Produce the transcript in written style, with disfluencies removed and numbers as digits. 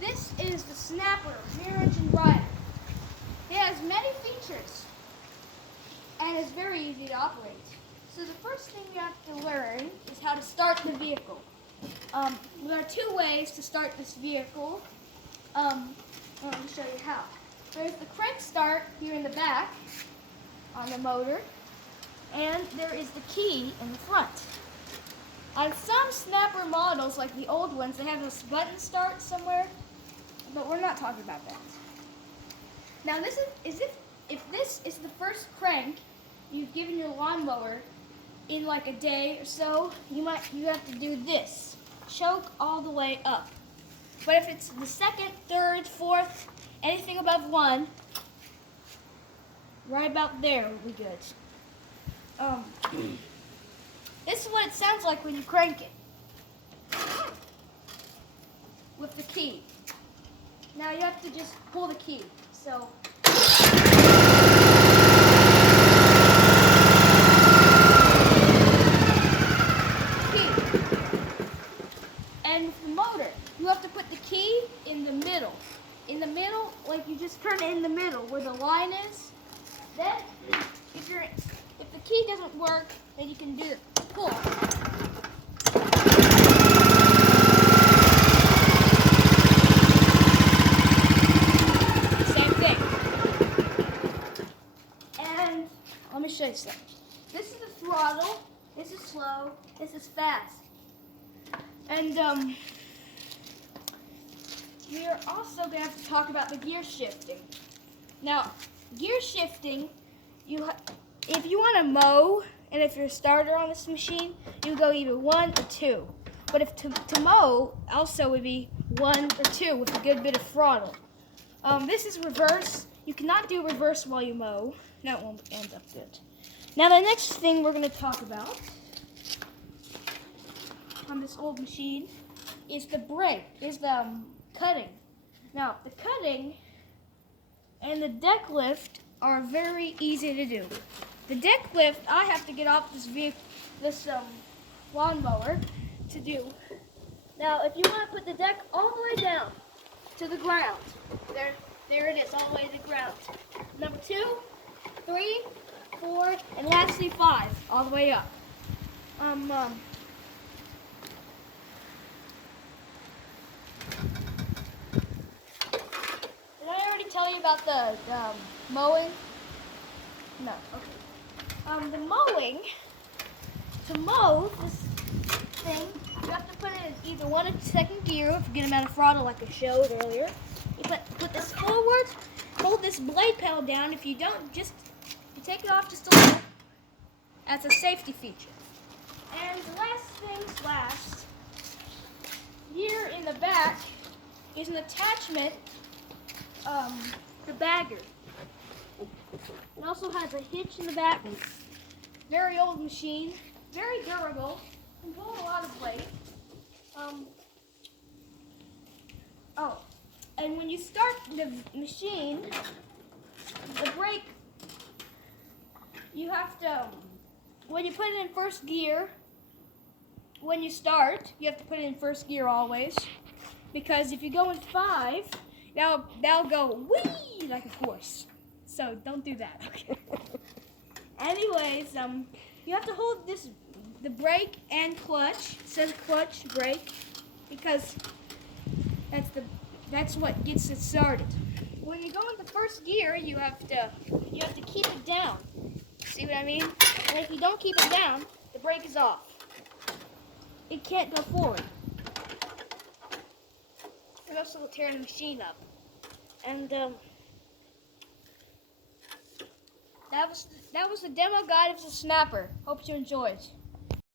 This is the snapper rear engine rider. It has many features and is very easy to operate. So the first thing you have to learn is how to start the vehicle. There are two ways to start this vehicle. Let me show you how. There's the crank start here in the back on the motor, and there is the key in the front. On some snapper models, like the old ones, they have this button start somewhere, but we're not talking about that. Now, this is if this is the first crank you've given your lawnmower in like a day or so, you have to do this, choke all the way up. But if it's the second, third, fourth, anything above one, right about there will be good. This is what it sounds like when you crank it with the key. Now you have to just pull the key. So key. And with the motor, you have to put the key in the middle. In the middle, like you just turn it in the middle where the line is. Then if the key doesn't work, then you can do it. Pull. Same thing. And let me show you something. This is the throttle. This is slow. This is fast. And we are also going to have to talk about the gear shifting. Now, gear shifting, if you want to mow, and if you're a starter on this machine, you go either 1 or 2. But if to mow, also would be 1 or 2 with a good bit of throttle. This is reverse. You cannot do reverse while you mow. That won't end up good. Now the next thing we're going to talk about on this old machine is the brake, is the cutting. Now the cutting and the deck lift are very easy to do. The deck lift, I have to get off this lawnmower to do. Now, if you want to put the deck all the way down to the ground, there it is, all the way to the ground. Number 2, 3, 4, and lastly 5, all the way up. Did I already tell you about the mowing? No, okay. The mowing, to mow this thing, you have to put it in either 1 or 2nd gear, if you get them out of throttle like I showed earlier. You put this forward, hold this blade pedal down. If you don't, you take it off just a little. That's a safety feature. And the last things last, here in the back is an attachment, the bagger. It also has a hitch in the back. Very old machine, very durable, can pull a lot of weight. And when you start the machine, the brake, you have to, when you put it in first gear, when you start, you have to put it in first gear always, because if you go in 5, that'll go whee like a horse. So don't do that. Okay. Anyways, you have to hold the brake and clutch. It says clutch, brake, because that's what gets it started. When you go into first gear, you have to keep it down. See what I mean? And if you don't keep it down, the brake is off. It can't go forward. It also will tear the machine up. And that was the demo guide of the snapper. Hope you enjoyed.